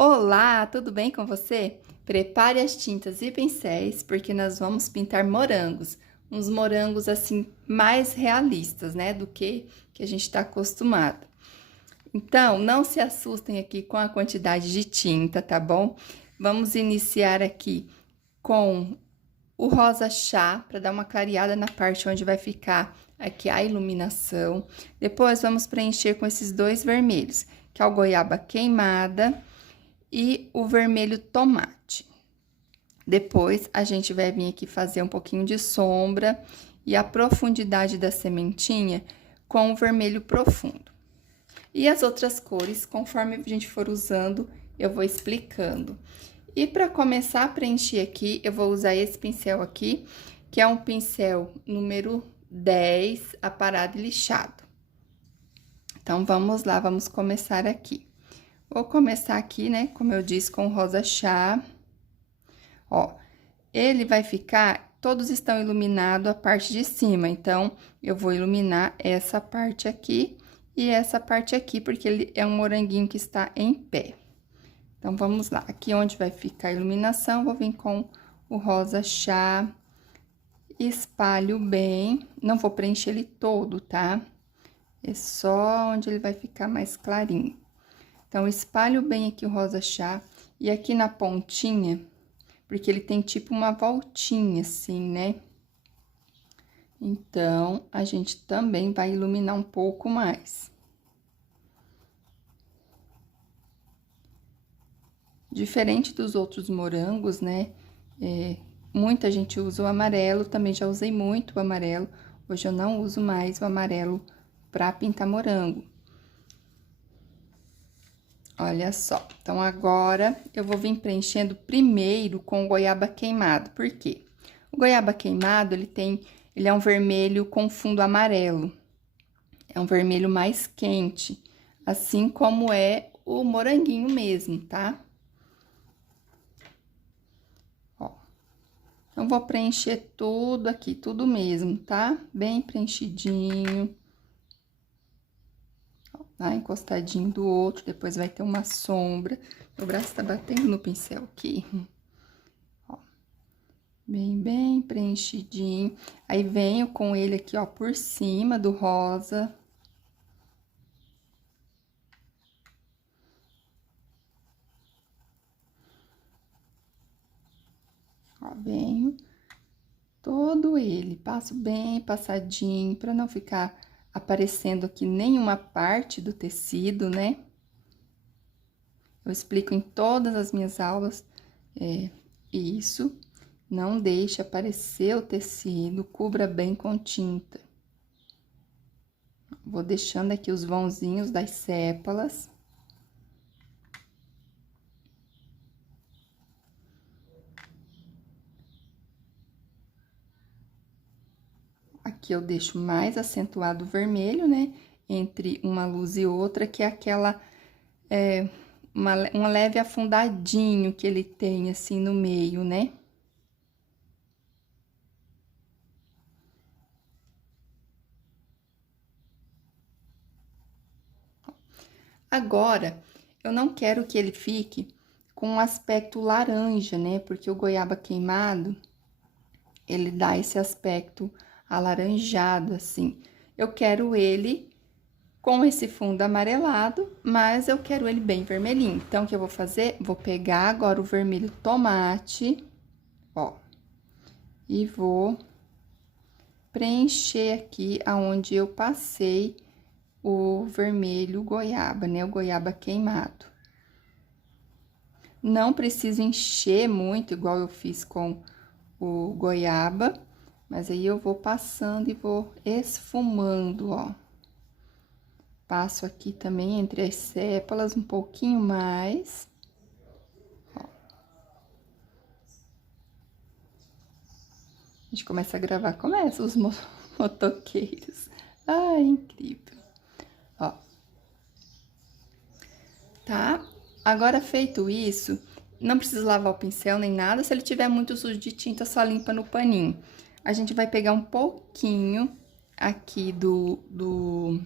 Olá, tudo bem com você? Prepare as tintas e pincéis, porque nós vamos pintar morangos. Uns morangos assim mais realistas, né, do que a gente está acostumado. Então, não se assustem aqui com a quantidade de tinta, tá bom? Vamos iniciar aqui com o rosa chá, para dar uma clareada na parte onde vai ficar aqui a iluminação. Depois, vamos preencher com esses dois vermelhos, que é o goiaba queimada e o vermelho tomate. Depois, a gente vai vir aqui fazer um pouquinho de sombra e a profundidade da sementinha com o vermelho profundo. E as outras cores, conforme a gente for usando, eu vou explicando. E para começar a preencher aqui, eu vou usar esse pincel aqui, que é um pincel número 10, aparado e lixado. Então, vamos lá, vamos começar aqui. Vou começar aqui, né, como eu disse, com o rosa chá. Ó, ele vai ficar, todos estão iluminados a parte de cima, então, eu vou iluminar essa parte aqui e essa parte aqui, porque ele é um moranguinho que está em pé. Então, vamos lá. Aqui onde vai ficar a iluminação, vou vir com o rosa chá, espalho bem, não vou preencher ele todo, tá? É só onde ele vai ficar mais clarinho. Então, espalho bem aqui o rosa chá e aqui na pontinha, porque ele tem tipo uma voltinha assim, né? Então, a gente também vai iluminar um pouco mais. Diferente dos outros morangos, né? Muita gente usa o amarelo, também já usei muito o amarelo. Hoje eu não uso mais o amarelo para pintar morango. Olha só, então agora eu vou vir preenchendo primeiro com o goiaba queimado. Por quê? O goiaba queimado, ele é um vermelho com fundo amarelo. É um vermelho mais quente, assim como é o moranguinho mesmo, tá? Ó. Então, vou preencher tudo aqui, tudo mesmo, tá? Bem preenchidinho. Tá? Encostadinho do outro, depois vai ter uma sombra. Meu braço tá batendo no pincel aqui. Ó. Bem preenchidinho. Aí, venho com ele aqui, ó, por cima do rosa. Ó, venho todo ele, passo bem passadinho, pra não ficar aparecendo aqui nenhuma parte do tecido, né? Eu explico em todas as minhas aulas, isso. Não deixe aparecer o tecido, cubra bem com tinta. Vou deixando aqui os vãozinhos das sépalas. Aqui eu deixo mais acentuado o vermelho, né? Entre uma luz e outra, que é aquela... uma leve afundadinho que ele tem, assim, no meio, né? Agora, eu não quero que ele fique com um aspecto laranja, né? Porque o goiaba queimado, ele dá esse aspecto alaranjado, assim. Eu quero ele com esse fundo amarelado, mas eu quero ele bem vermelhinho. Então, o que eu vou fazer? Vou pegar agora o vermelho tomate, ó, e vou preencher aqui aonde eu passei o vermelho goiaba, né? O goiaba queimado. Não preciso encher muito, igual eu fiz com o goiaba, mas aí eu vou passando e vou esfumando, ó. Passo aqui também entre as sépalas um pouquinho mais. Ó. A gente começa a gravar, começa os motoqueiros. Ai, incrível. Ó. Tá? Agora, feito isso, não precisa lavar o pincel nem nada. Se ele tiver muito sujo de tinta, só limpa no paninho. A gente vai pegar um pouquinho aqui do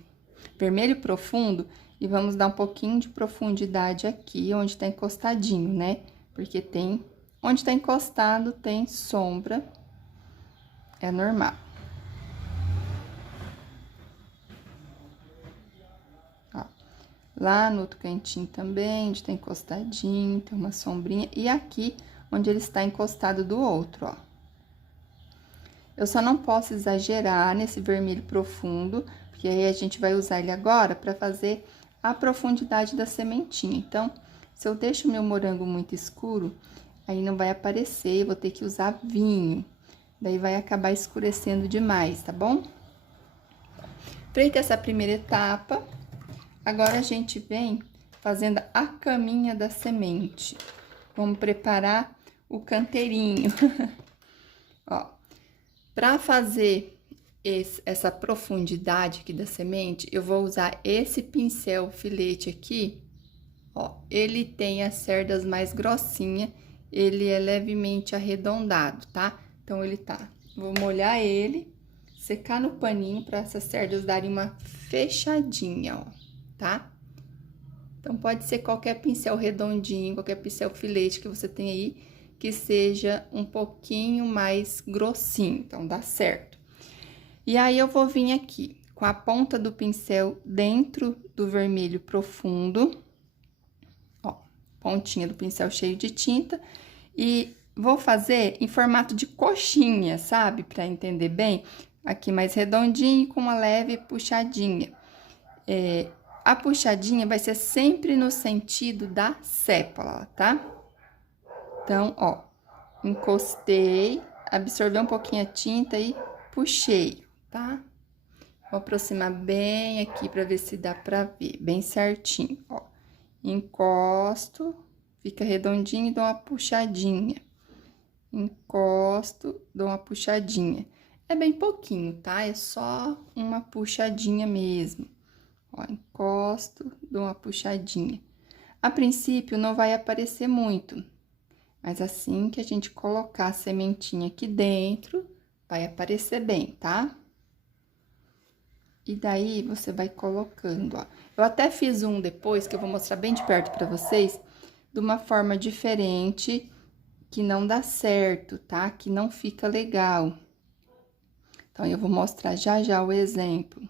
vermelho profundo E vamos dar um pouquinho de profundidade aqui, onde tá encostadinho, né? Porque tem... Onde tá encostado, tem sombra. É normal. Ó. Lá no outro cantinho também, onde tá encostadinho, tem uma sombrinha. E aqui, onde ele está encostado do outro, ó. Eu só não posso exagerar nesse vermelho profundo, porque aí a gente vai usar ele agora para fazer a profundidade da sementinha. Então, se eu deixo o meu morango muito escuro, aí não vai aparecer, eu vou ter que usar vinho. Daí vai acabar escurecendo demais, tá bom? Feita essa primeira etapa, agora a gente vem fazendo a caminha da semente. Vamos preparar o canteirinho. Ó, para fazer essa profundidade aqui da semente, eu vou usar esse pincel filete aqui. Ó, ele tem as cerdas mais grossinhas, ele é levemente arredondado, tá? Então, ele tá... Vou molhar ele, secar no paninho para essas cerdas darem uma fechadinha, ó, tá? Então, pode ser qualquer pincel redondinho, qualquer pincel filete que você tem aí, que seja um pouquinho mais grossinho, então dá certo. E aí, eu vou vir aqui com a ponta do pincel dentro do vermelho profundo, ó, pontinha do pincel cheio de tinta, e vou fazer em formato de coxinha, sabe? Pra entender bem, aqui mais redondinho, com uma leve puxadinha. A puxadinha vai ser sempre no sentido da sépola, tá? Então, ó, encostei, absorveu um pouquinho a tinta e puxei, tá? Vou aproximar bem aqui pra ver se dá pra ver, bem certinho, ó. Encosto, fica redondinho e dou uma puxadinha. Encosto, dou uma puxadinha. É bem pouquinho, tá? É só uma puxadinha mesmo. Ó, encosto, dou uma puxadinha. A princípio, não vai aparecer muito, mas assim que a gente colocar a sementinha aqui dentro, vai aparecer bem, tá? E daí, você vai colocando, ó. Eu até fiz um depois, que eu vou mostrar bem de perto pra vocês, de uma forma diferente, que não dá certo, tá? Que não fica legal. Então, eu vou mostrar já já o exemplo.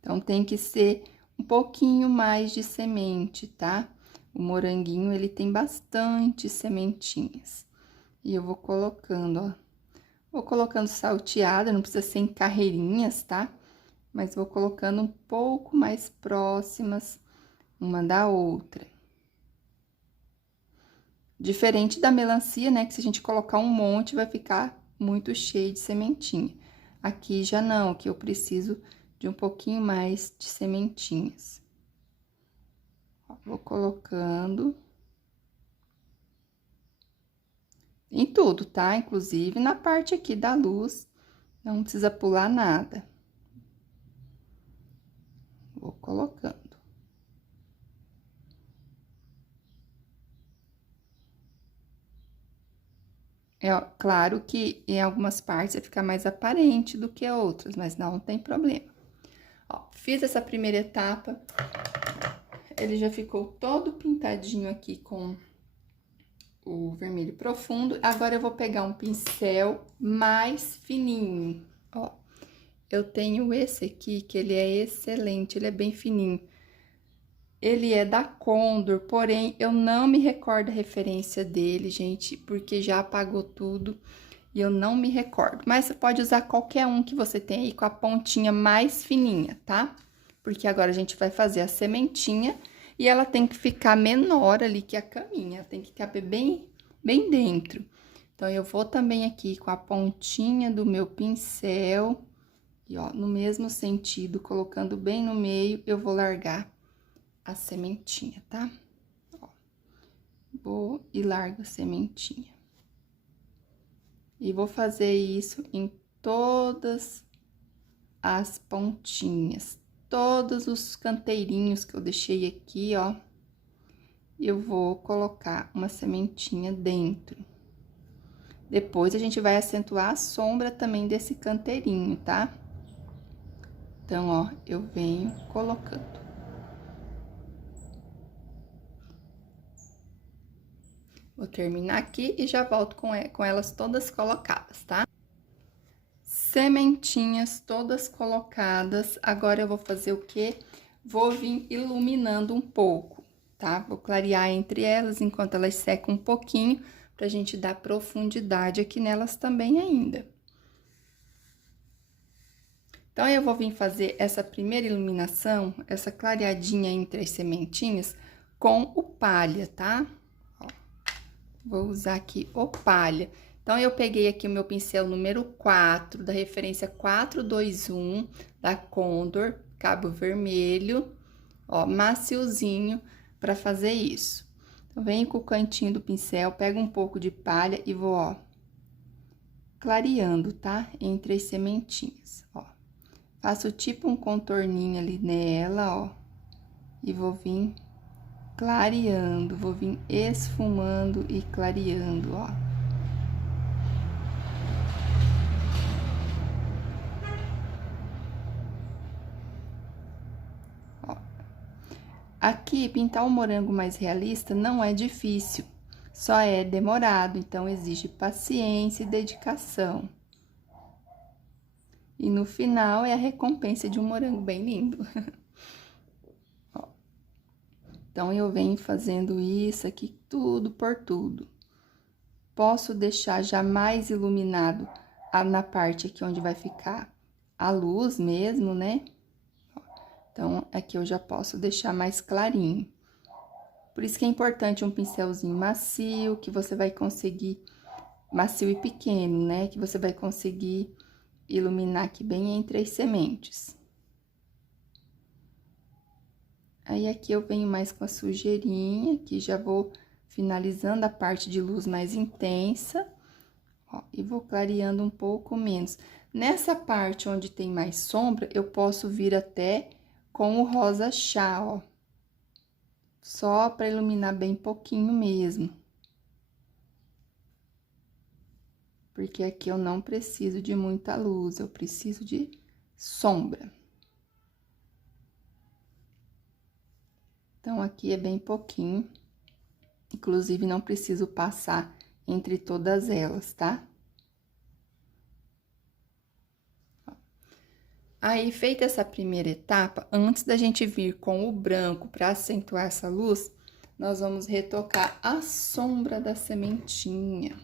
Então, tem que ser um pouquinho mais de semente, tá? O moranguinho, ele tem bastante sementinhas. E eu vou colocando, ó. Vou colocando salteada, não precisa ser em carreirinhas, tá? Mas vou colocando um pouco mais próximas uma da outra. Diferente da melancia, né? Que se a gente colocar um monte, vai ficar muito cheio de sementinha. Aqui já não, que eu preciso de um pouquinho mais de sementinhas. Ó, vou colocando em tudo, tá? Inclusive na parte aqui da luz, não precisa pular nada. Vou colocando. É claro que em algumas partes vai ficar mais aparente do que outras, mas não tem problema. Ó, fiz essa primeira etapa, ele já ficou todo pintadinho aqui com o vermelho profundo. Agora, eu vou pegar um pincel mais fininho, ó. Eu tenho esse aqui, que ele é excelente, ele é bem fininho. Ele é da Condor, porém, eu não me recordo a referência dele, gente, porque já apagou tudo e eu não me recordo. Mas você pode usar qualquer um que você tem aí com a pontinha mais fininha, tá? Porque agora a gente vai fazer a sementinha e ela tem que ficar menor ali que a caminha, tem que caber bem dentro. Então, eu vou também aqui com a pontinha do meu pincel e, ó, no mesmo sentido, colocando bem no meio, eu vou largar a sementinha, tá? Ó, vou e largo a sementinha. E vou fazer isso em todas as pontinhas, todos os canteirinhos que eu deixei aqui, ó. Eu vou colocar uma sementinha dentro. Depois, a gente vai acentuar a sombra também desse canteirinho, tá? Então, ó, eu venho colocando. Vou terminar aqui e já volto com elas todas colocadas, tá? Sementinhas todas colocadas. Agora eu vou fazer o quê? Vou vir iluminando um pouco, tá? Vou clarear entre elas enquanto elas secam um pouquinho, pra gente dar profundidade aqui nelas também ainda. Então, eu vou vir fazer essa primeira iluminação, essa clareadinha entre as sementinhas, com o palha, tá? Ó, vou usar aqui o palha. Então, eu peguei aqui o meu pincel número 4, da referência 421, da Condor, cabo vermelho, ó, maciozinho, pra fazer isso. Então, venho com o cantinho do pincel, pego um pouco de palha e vou, ó, clareando, tá? Entre as sementinhas, ó. Faço tipo um contorninho ali nela, ó. E vou vir clareando, vou vir esfumando e clareando, ó. Ó. Aqui, pintar um morango mais realista não é difícil, só é demorado, então exige paciência e dedicação. E no final é a recompensa de um morango bem lindo. Ó. Então, eu venho fazendo isso aqui tudo por tudo. Posso deixar já mais iluminado na parte aqui onde vai ficar a luz mesmo, né? Então, aqui eu já posso deixar mais clarinho. Por isso que é importante um pincelzinho macio, que você vai conseguir... Macio e pequeno, né? Que você vai conseguir iluminar aqui bem entre as sementes. Aí, aqui eu venho mais com a sujeirinha, que já vou finalizando a parte de luz mais intensa, ó, e vou clareando um pouco menos. Nessa parte onde tem mais sombra, eu posso vir até com o rosa chá, ó. Só para iluminar bem pouquinho mesmo. Porque aqui eu não preciso de muita luz, eu preciso de sombra. Então, aqui é bem pouquinho. Inclusive, não preciso passar entre todas elas, tá? Aí, feita essa primeira etapa, antes da gente vir com o branco para acentuar essa luz, nós vamos retocar a sombra da sementinha.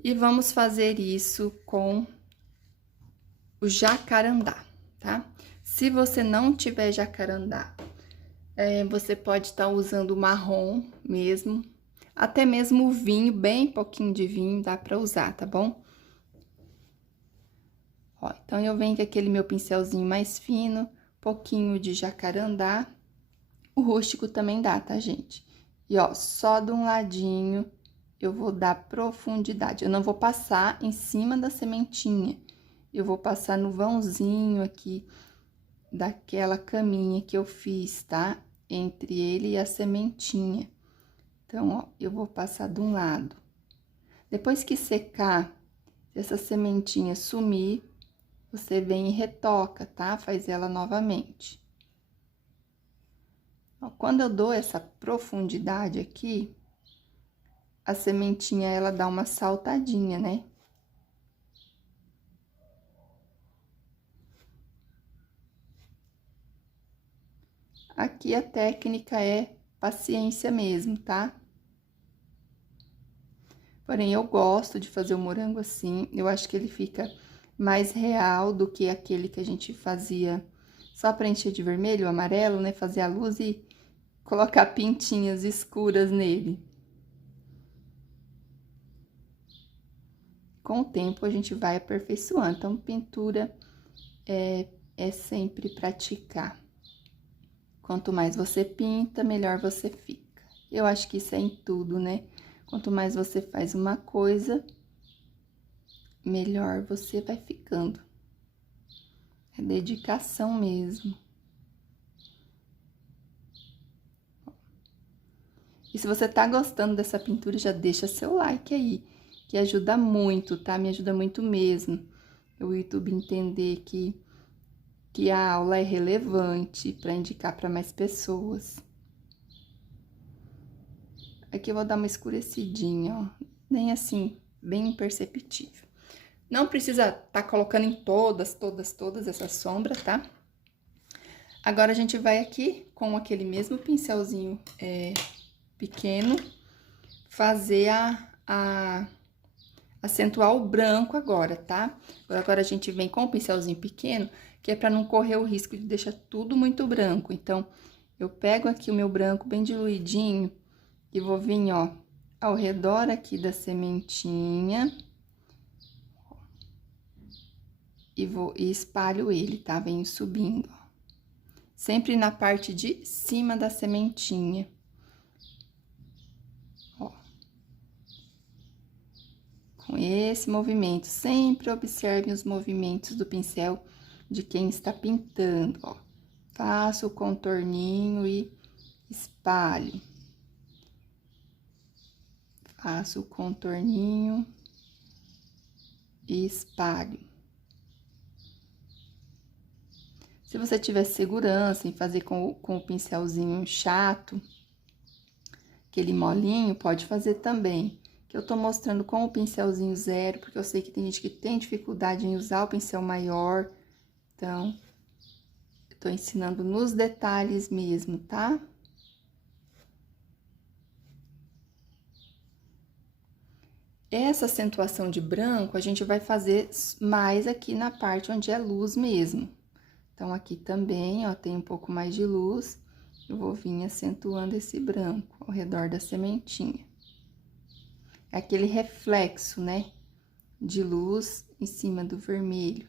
E vamos fazer isso com o jacarandá, tá? Se você não tiver jacarandá, você pode estar usando o marrom mesmo, até mesmo o vinho, bem pouquinho de vinho dá pra usar, tá bom? Ó, então, eu venho com aquele meu pincelzinho mais fino, pouquinho de jacarandá, o rústico também dá, tá, gente? E, ó, só de um ladinho eu vou dar profundidade, eu não vou passar em cima da sementinha, eu vou passar no vãozinho aqui daquela caminha que eu fiz, tá? Entre ele e a sementinha. Então, ó, eu vou passar de um lado. Depois que secar, se essa sementinha sumir, você vem e retoca, tá? Faz ela novamente. Ó, quando eu dou essa profundidade aqui, a sementinha, ela dá uma saltadinha, né? Aqui a técnica é paciência mesmo, tá? Porém, eu gosto de fazer o morango assim, eu acho que ele fica mais real do que aquele que a gente fazia só pra encher de vermelho ou amarelo, né? Fazer a luz e colocar pintinhas escuras nele. Com o tempo, a gente vai aperfeiçoando. Então, pintura é sempre praticar. Quanto mais você pinta, melhor você fica. Eu acho que isso é em tudo, né? Quanto mais você faz uma coisa, melhor você vai ficando. É dedicação mesmo. E se você tá gostando dessa pintura, já deixa seu like aí, que ajuda muito, tá? Me ajuda muito mesmo. O YouTube entender que que a aula é relevante para indicar para mais pessoas. Aqui eu vou dar uma escurecidinha, ó, nem assim, bem imperceptível. Não precisa tá colocando em todas essa sombra, tá? Agora, a gente vai aqui, com aquele mesmo pincelzinho pequeno, fazer acentuar o branco agora, tá? Agora a gente vem com o pincelzinho pequeno, que é pra não correr o risco de deixar tudo muito branco. Então, eu pego aqui o meu branco bem diluidinho e vou vir, ó, ao redor aqui da sementinha. E espalho ele, tá? Venho subindo, ó. Sempre na parte de cima da sementinha. Ó. Com esse movimento, sempre observe os movimentos do pincel de quem está pintando, ó. Faço o contorninho e espalho. Faço o contorninho e espalho. Se você tiver segurança em fazer com o pincelzinho chato, aquele molinho, pode fazer também. Que eu tô mostrando com o pincelzinho zero, porque eu sei que tem gente que tem dificuldade em usar o pincel maior. Então, eu tô ensinando nos detalhes mesmo, tá? Essa acentuação de branco, a gente vai fazer mais aqui na parte onde é luz mesmo. Então, aqui também, ó, tem um pouco mais de luz, eu vou vir acentuando esse branco ao redor da sementinha. É aquele reflexo, né, de luz em cima do vermelho.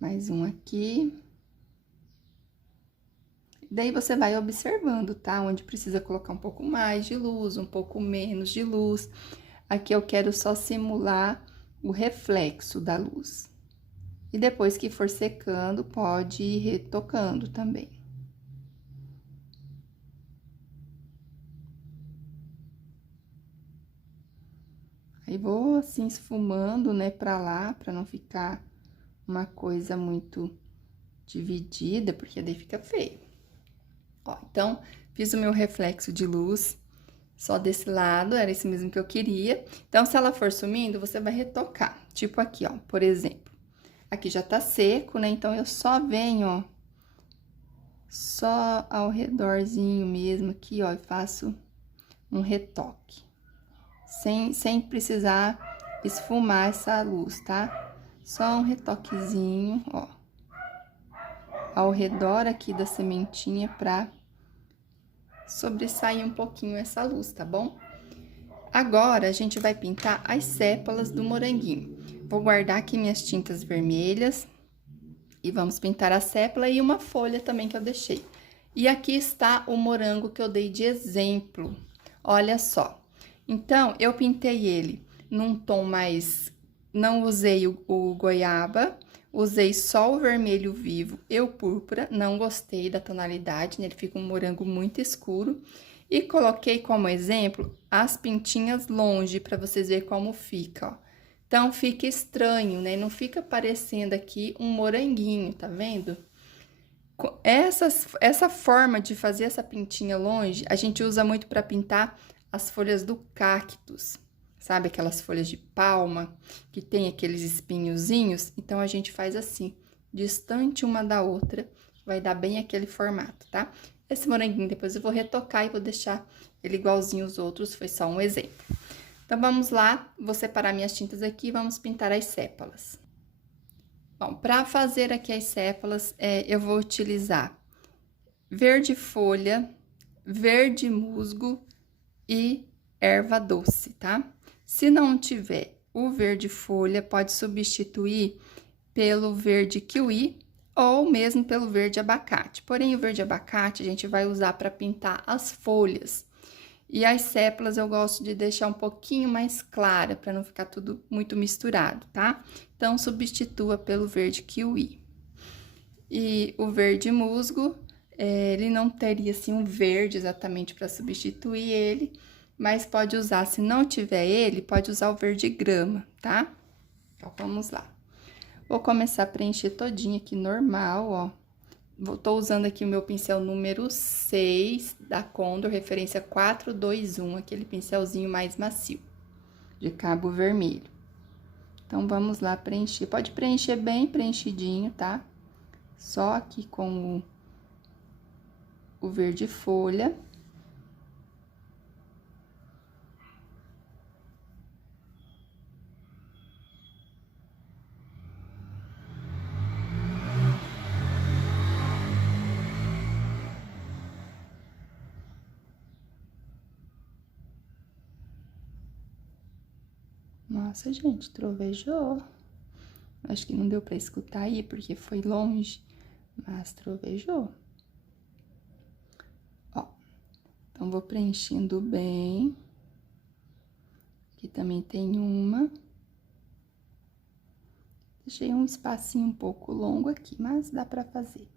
Mais um aqui. Daí, você vai observando, tá? Onde precisa colocar um pouco mais de luz, um pouco menos de luz. Aqui eu quero só simular o reflexo da luz. E depois que for secando, pode ir retocando também. Aí, vou assim esfumando, né, pra lá, pra não ficar uma coisa muito dividida, porque daí fica feio. Ó, então, fiz o meu reflexo de luz só desse lado, era esse mesmo que eu queria. Então, se ela for sumindo, você vai retocar. Tipo aqui, ó, por exemplo. Aqui já tá seco, né? Então, eu só venho, ó, só ao redorzinho mesmo aqui, ó, e faço um retoque. Sem precisar esfumar essa luz, tá? Só um retoquezinho, ó, ao redor aqui da sementinha pra sobressair um pouquinho essa luz, tá bom? Agora, a gente vai pintar as sépalas do moranguinho. Vou guardar aqui minhas tintas vermelhas e vamos pintar a sépala e uma folha também que eu deixei. E aqui está o morango que eu dei de exemplo, olha só. Então, eu pintei ele num tom mais... Não usei o goiaba, usei só o vermelho vivo e o púrpura, não gostei da tonalidade, né? Ele fica um morango muito escuro. E coloquei como exemplo as pintinhas longe, para vocês verem como fica, ó. Então, fica estranho, né? Não fica parecendo aqui um moranguinho, tá vendo? Essa forma de fazer essa pintinha longe, a gente usa muito para pintar as folhas do cactus. Sabe aquelas folhas de palma que tem aqueles espinhozinhos? Então, a gente faz assim, distante uma da outra, vai dar bem aquele formato, tá? Esse moranguinho depois eu vou retocar e vou deixar ele igualzinho os outros, foi só um exemplo. Então, vamos lá, vou separar minhas tintas aqui e vamos pintar as sépalas. Bom, para fazer aqui as sépalas, eu vou utilizar verde folha, verde musgo e erva doce, tá? Se não tiver o verde folha, pode substituir pelo verde kiwi ou mesmo pelo verde abacate. Porém, o verde abacate a gente vai usar para pintar as folhas. E as sépalas eu gosto de deixar um pouquinho mais clara, para não ficar tudo muito misturado, tá? Então, substitua pelo verde kiwi. E o verde musgo, ele não teria, assim, um verde exatamente para substituir ele, mas pode usar, se não tiver ele, pode usar o verde grama, tá? Então, vamos lá. Vou começar a preencher todinho aqui normal, ó. Tô usando aqui o meu pincel número 6 da Condor, referência 421, aquele pincelzinho mais macio, de cabo vermelho. Então, vamos lá preencher. Pode preencher bem preenchidinho, tá? Só aqui com o verde folha. Nossa, gente, trovejou. Acho que não deu pra escutar aí, porque foi longe, mas trovejou. Ó, então, vou preenchendo bem. Aqui também tem uma. Deixei um espacinho um pouco longo aqui, mas dá pra fazer.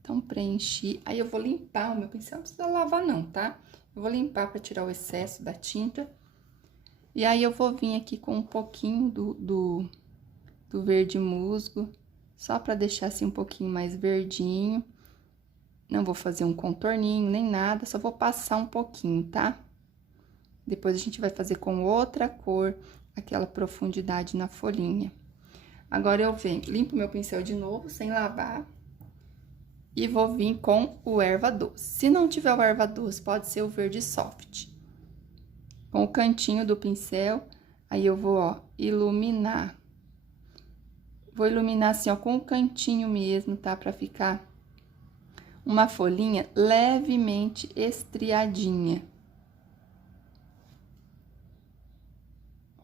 Então, preenchi. Aí, eu vou limpar o meu pincel, não precisa lavar não, tá? Eu vou limpar pra tirar o excesso da tinta. E aí, eu vou vir aqui com um pouquinho do verde musgo, só pra deixar assim um pouquinho mais verdinho. Não vou fazer um contorninho, nem nada, só vou passar um pouquinho, tá? Depois a gente vai fazer com outra cor, aquela profundidade na folhinha. Agora, eu venho, limpo meu pincel de novo, sem lavar. E vou vir com o erva doce. Se não tiver o erva doce, pode ser o verde soft. Com o cantinho do pincel, aí eu vou, ó, iluminar. Vou iluminar assim, ó, com o cantinho mesmo, tá? Pra ficar uma folhinha levemente estriadinha.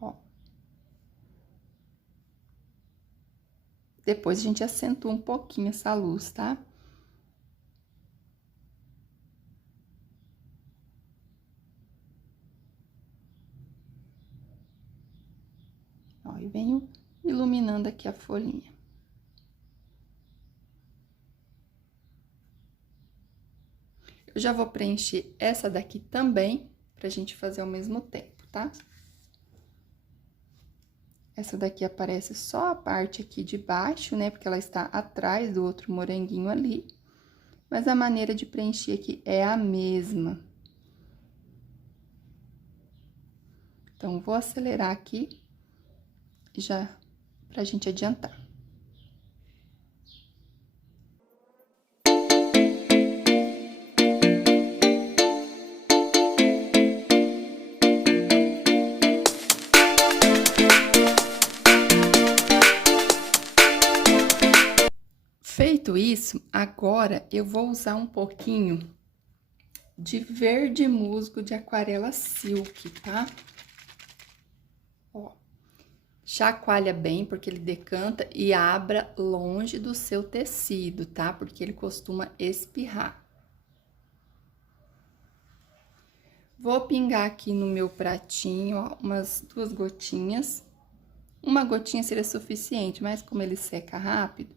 Ó. Depois a gente acentua um pouquinho essa luz, tá? Ó, e venho iluminando aqui a folhinha. Eu já vou preencher essa daqui também, pra gente fazer ao mesmo tempo, tá? Essa daqui aparece só a parte aqui de baixo, né? Porque ela está atrás do outro moranguinho ali. Mas a maneira de preencher aqui é a mesma. Então, vou acelerar aqui, já pra gente adiantar. Feito isso, agora eu vou usar um pouquinho de verde musgo de aquarela silk, tá? Ó, chacoalha bem, porque ele decanta e abra longe do seu tecido, tá? Porque ele costuma espirrar. Vou pingar aqui no meu pratinho, ó, umas 2 gotinhas. Uma gotinha seria suficiente, mas como ele seca rápido,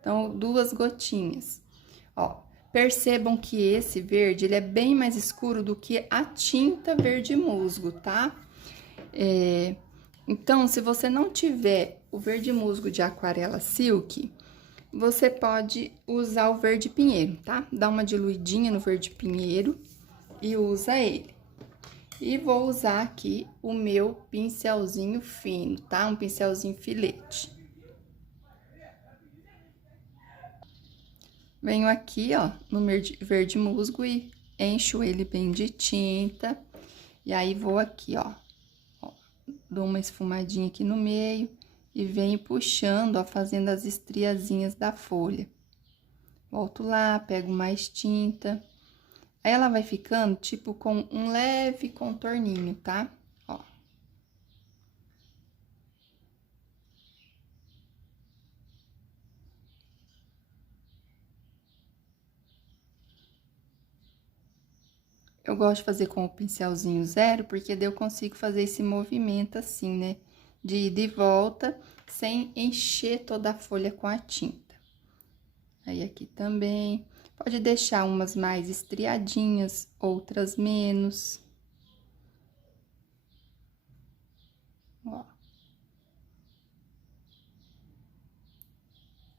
então 2 gotinhas. Ó, percebam que esse verde, ele é bem mais escuro do que a tinta verde musgo, tá? Então, se você não tiver o verde musgo de aquarela silk, você pode usar o verde pinheiro, tá? Dá uma diluidinha no verde pinheiro e usa ele. E vou usar aqui o meu pincelzinho fino, tá? Um pincelzinho filete. Venho aqui, ó, no verde musgo e encho ele bem de tinta. E aí, vou aqui, ó, dou uma esfumadinha aqui no meio e venho puxando, ó, fazendo as estriazinhas da folha. Volto lá, pego mais tinta. Aí, ela vai ficando, tipo, com um leve contorninho, tá? Ó. Eu gosto de fazer com o pincelzinho 0, porque daí eu consigo fazer esse movimento assim, né? De ida e volta, sem encher toda a folha com a tinta. Aí, aqui também. Pode deixar umas mais estriadinhas, outras menos. Ó.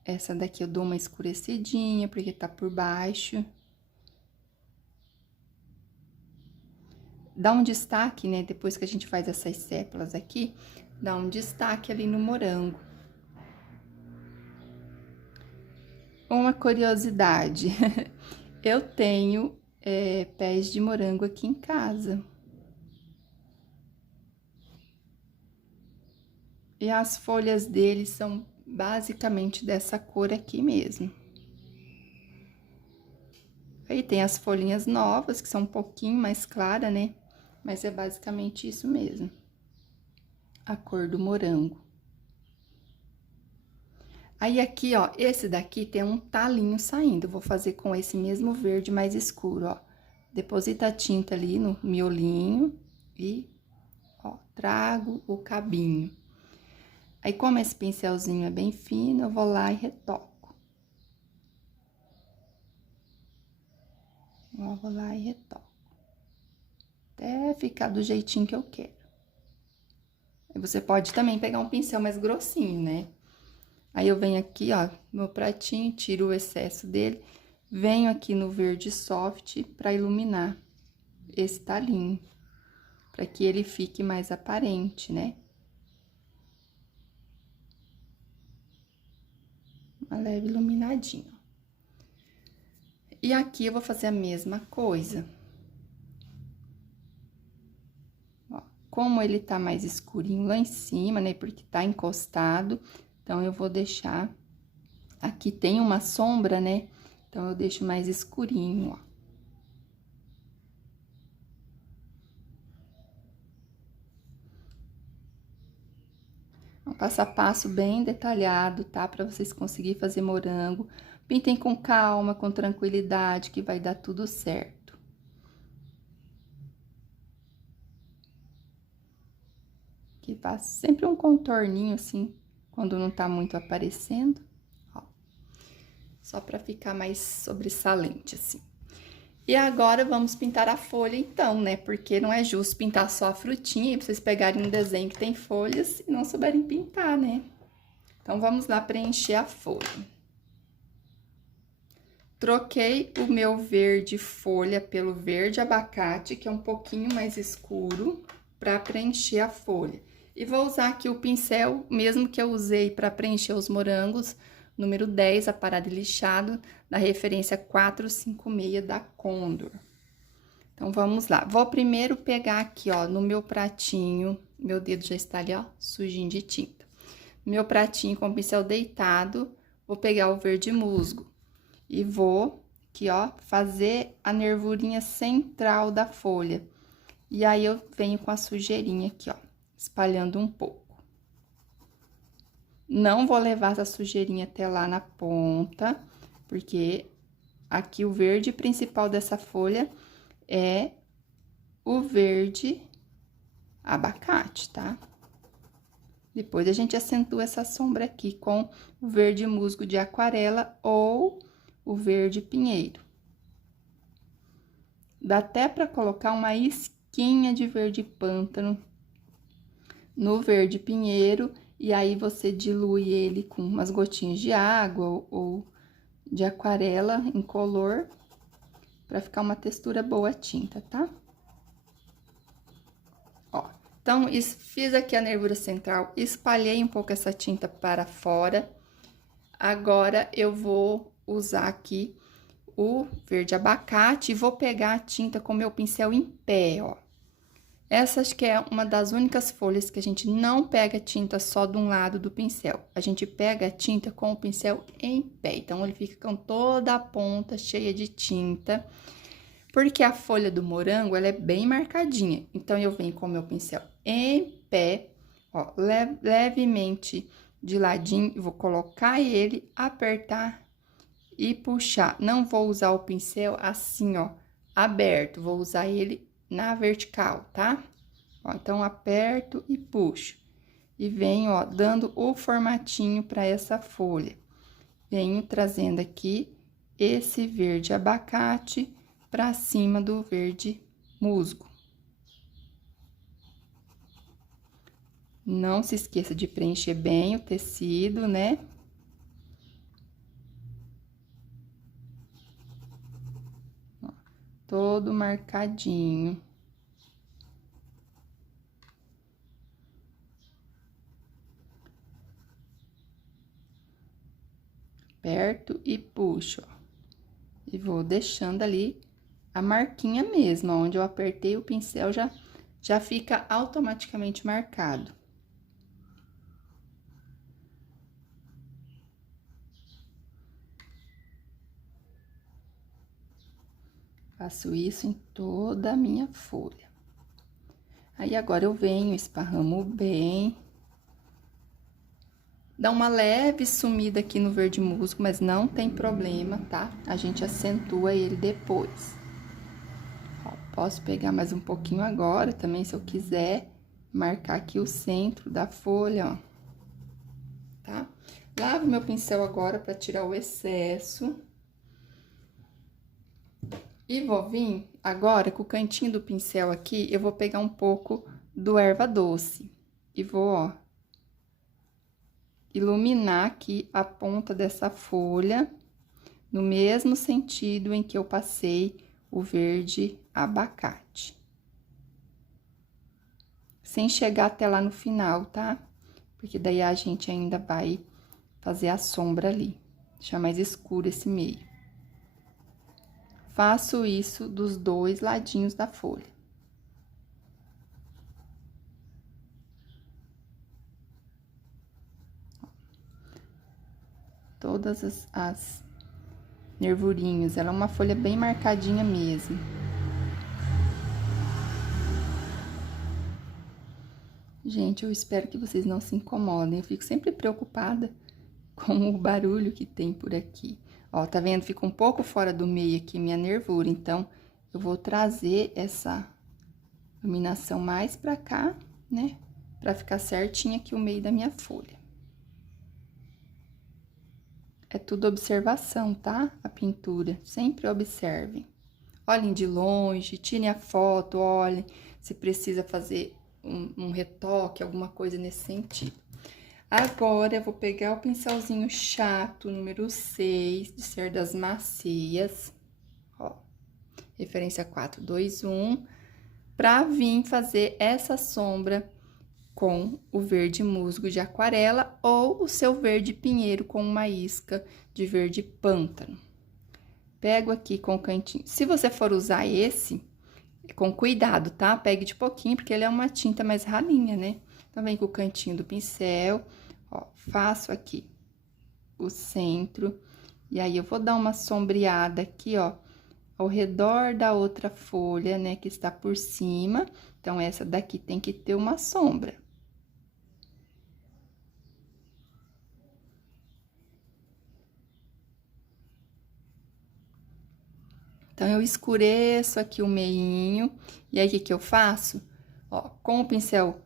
Essa daqui eu dou uma escurecidinha, porque tá por baixo. Dá um destaque, né? Depois que a gente faz essas sépalas aqui, dá um destaque ali no morango. Uma curiosidade, eu tenho pés de morango aqui em casa. E as folhas deles são basicamente dessa cor aqui mesmo. Aí tem as folhinhas novas, que são um pouquinho mais claras, né? Mas é basicamente isso mesmo. A cor do morango. Aí, aqui, ó, esse daqui tem um talinho saindo. Eu vou fazer com esse mesmo verde mais escuro, ó. Deposita a tinta ali no miolinho e, ó, trago o cabinho. Aí, como esse pincelzinho é bem fino, eu vou lá e retoco. Ó, vou lá e retoco. Até ficar do jeitinho que eu quero. Aí, você pode também pegar um pincel mais grossinho, né? Aí, eu venho aqui, ó, no pratinho, tiro o excesso dele, venho aqui no verde soft pra iluminar esse talinho, pra que ele fique mais aparente, né? Uma leve iluminadinha. E aqui eu vou fazer a mesma coisa. Ó, como ele tá mais escurinho lá em cima, né, porque tá encostado, então, eu vou deixar... Aqui tem uma sombra, né? Então, eu deixo mais escurinho, ó. Um passo a passo bem detalhado, tá? Pra vocês conseguirem fazer morango. Pintem com calma, com tranquilidade, que vai dar tudo certo. Aqui faço sempre um contorninho, assim, quando não tá muito aparecendo, ó. Só pra ficar mais sobressalente, assim. E agora, vamos pintar a folha, então, né? Porque não é justo pintar só a frutinha e vocês pegarem um desenho que tem folhas e não souberem pintar, né? Então, vamos lá preencher a folha. Troquei o meu verde folha pelo verde abacate, que é um pouquinho mais escuro, pra preencher a folha. E vou usar aqui o pincel, mesmo que eu usei pra preencher os morangos, número 10, aparado e lixado, da referência 456 da Condor. Então, vamos lá. Vou primeiro pegar aqui, ó, no meu pratinho, meu dedo já está ali, ó, sujinho de tinta. Meu pratinho com o pincel deitado, vou pegar o verde musgo e vou aqui, ó, fazer a nervurinha central da folha. E aí, eu venho com a sujeirinha aqui, ó, espalhando um pouco. Não vou levar essa sujeirinha até lá na ponta, porque aqui o verde principal dessa folha é o verde abacate, tá? Depois a gente acentua essa sombra aqui com o verde musgo de aquarela ou o verde pinheiro. Dá até pra colocar uma isquinha de verde pântano no verde pinheiro. E aí, você dilui ele com umas gotinhas de água ou de aquarela incolor, pra ficar uma textura boa a tinta, tá? Ó, então, fiz aqui a nervura central, espalhei um pouco essa tinta para fora. Agora, eu vou usar aqui o verde abacate e vou pegar a tinta com meu pincel em pé, ó. Essa acho que é uma das únicas folhas que a gente não pega tinta só de um lado do pincel. A gente pega a tinta com o pincel em pé. Então, ele fica com toda a ponta cheia de tinta. Porque a folha do morango, ela é bem marcadinha. Então, eu venho com o meu pincel em pé, ó, levemente de ladinho. Vou colocar ele, apertar e puxar. Não vou usar o pincel assim, ó, aberto. Vou usar ele na vertical, tá? Ó, então, aperto e puxo. E venho, ó, dando o formatinho para essa folha. Venho trazendo aqui esse verde abacate pra cima do verde musgo. Não se esqueça de preencher bem o tecido, né? Ó, todo marcadinho. Aperto e puxo, ó. E vou deixando ali a marquinha mesmo, onde eu apertei o pincel já fica automaticamente marcado. Faço isso em toda a minha folha. Aí, agora eu venho, esparramo bem. Dá uma leve sumida aqui no verde musgo, mas não tem problema, tá? A gente acentua ele depois. Ó, posso pegar mais um pouquinho agora também, se eu quiser, marcar aqui o centro da folha, ó. Tá? Lavo meu pincel agora pra tirar o excesso. E vou vir agora com o cantinho do pincel aqui, eu vou pegar um pouco do erva doce. E vou, ó, iluminar aqui a ponta dessa folha, no mesmo sentido em que eu passei o verde abacate. Sem chegar até lá no final, tá? Porque daí a gente ainda vai fazer a sombra ali, deixar mais escuro esse meio. Faço isso dos dois ladinhos da folha. Todas as nervurinhas, ela é uma folha bem marcadinha mesmo. Gente, eu espero que vocês não se incomodem, eu fico sempre preocupada com o barulho que tem por aqui. Ó, tá vendo? Fica um pouco fora do meio aqui minha nervura, então eu vou trazer essa iluminação mais pra cá, né? Pra ficar certinho aqui o meio da minha folha. É tudo observação, tá? A pintura, sempre observem. Olhem de longe, tirem a foto, olhem se precisa fazer um retoque, alguma coisa nesse sentido. Agora, eu vou pegar o pincelzinho chato, número 6, de cerdas macias, ó, referência 421, pra vir fazer essa sombra com o verde musgo de aquarela ou o seu verde pinheiro com uma isca de verde pântano. Pego aqui com o cantinho. Se você for usar esse, com cuidado, tá? Pegue de pouquinho, porque ele é uma tinta mais ralinha, né? Então, vem com o cantinho do pincel, ó, faço aqui o centro, e aí eu vou dar uma sombreada aqui, ó, ao redor da outra folha, né, que está por cima. Então, essa daqui tem que ter uma sombra. Então, eu escureço aqui o meinho, e aí, o que eu faço? Ó, com o pincel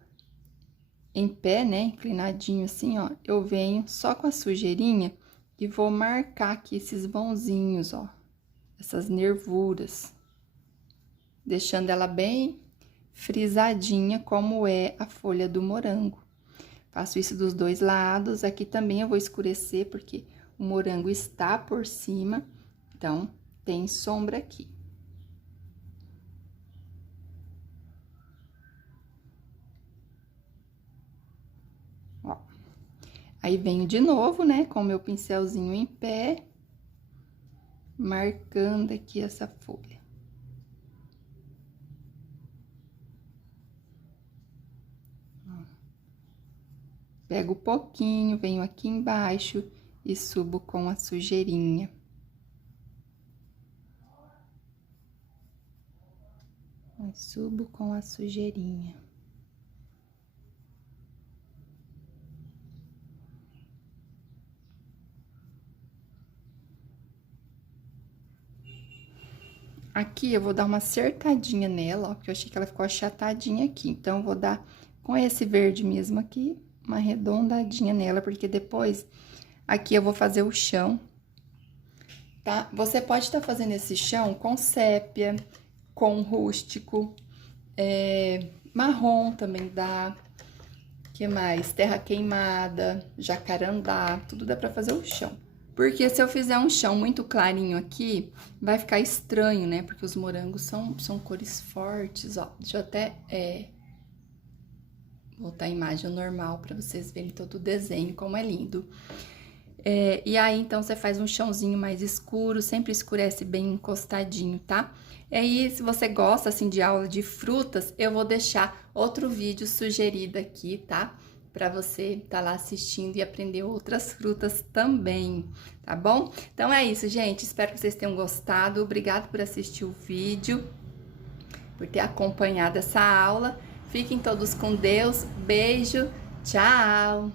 em pé, né, inclinadinho assim, ó, eu venho só com a sujeirinha e vou marcar aqui esses vãozinhos, ó, essas nervuras, deixando ela bem frisadinha, como é a folha do morango. Faço isso dos dois lados, aqui também eu vou escurecer, porque o morango está por cima, então, tem sombra aqui. Ó. Aí, venho de novo, né, com o meu pincelzinho em pé, marcando aqui essa folha. Ó. Pego um pouquinho, venho aqui embaixo e subo com a sujeirinha. Subo com a sujeirinha. Aqui, eu vou dar uma acertadinha nela, ó, porque eu achei que ela ficou achatadinha aqui. Então, eu vou dar com esse verde mesmo aqui, uma arredondadinha nela, porque depois, aqui eu vou fazer o chão tá? Você pode estar fazendo esse chão com sépia, com rústico, marrom também dá. Que mais? Terra queimada, jacarandá, tudo dá pra fazer o chão. Porque se eu fizer um chão muito clarinho aqui, vai ficar estranho, né? Porque os morangos são cores fortes, ó. Deixa eu até botar a imagem normal pra vocês verem todo o desenho, como é lindo. E aí, então, você faz um chãozinho mais escuro, sempre escurece bem encostadinho, tá? E aí, se você gosta, assim, de aula de frutas, eu vou deixar outro vídeo sugerido aqui, tá? Pra você tá lá assistindo e aprender outras frutas também, tá bom? Então, é isso, gente. Espero que vocês tenham gostado. Obrigada por assistir o vídeo, por ter acompanhado essa aula. Fiquem todos com Deus. Beijo, tchau!